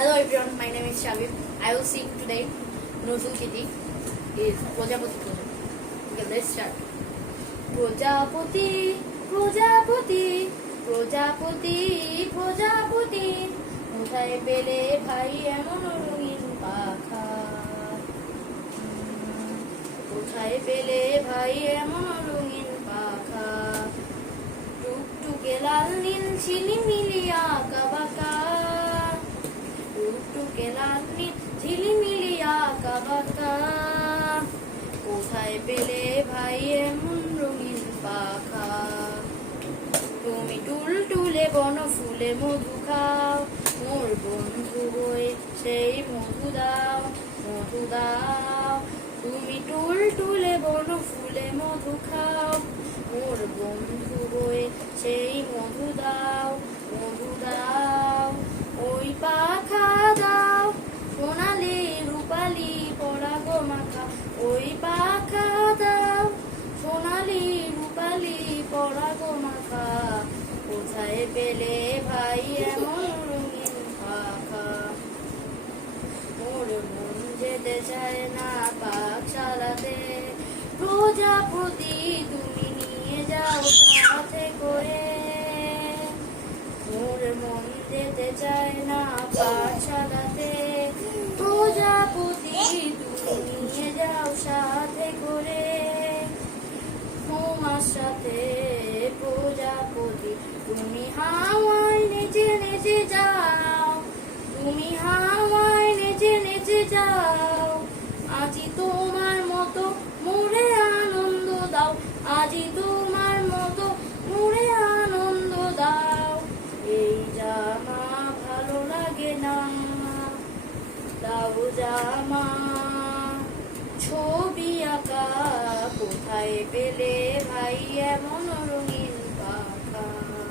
Hello everyone, my name is Shabib. I will sing today Nuzul Kiti is Projapati Puja. Okay, let's start. প্রজাপতি প্রজাপতি প্রজাপতি প্রজাপতি কোথায় পেলে ভাই এমন রঙিন পাখা কোথায় পেলে ভাই এমন রঙিন পাখা টুকটুকে লাল নীল ঝিলিমিলি আঁকা বাঁকা টুকটুকে লাল ঝিলিমিলি আঁকা বাঁকা কোথায় পেলে ভাই এমন রঙিন পাখা? তুমি টুল টুলে বন ফুলে মধু খাও। মোর বন্ধু হয়ে সেই মধু দাও মধু দাও। তুমি টুল টুলে বন ফুলে মধু খাও। মোর বন্ধু হয়ে সেই মধু দাও। পরাগ মাখা কোথায় পেলে ভাই এমন রঙিন পাখা মোর মন যেতে চায় না পাঠশালাতে প্রজাপতি তুমি নিয়ে যাও সাথে করে। মোর মন যেতে চায় না পাঠশালাতে প্রজাপতি তুমি নিয়ে যাও সাথে করে। তোমার সাথে প্রজাপতি তুমি হাওয়ায় নেচে নেচে যাও। তুমি হাওয়ায় নেচে নেচে যাও। আজি তোমার মতো মোরে আনন্দ দাও। আজি তোমার মতো মোরে আনন্দ দাও। এই জামা ভালো লাগে না। দাও জামা, ছবি আঁকা। কোথায় পেলে ভাই এমন Thank you.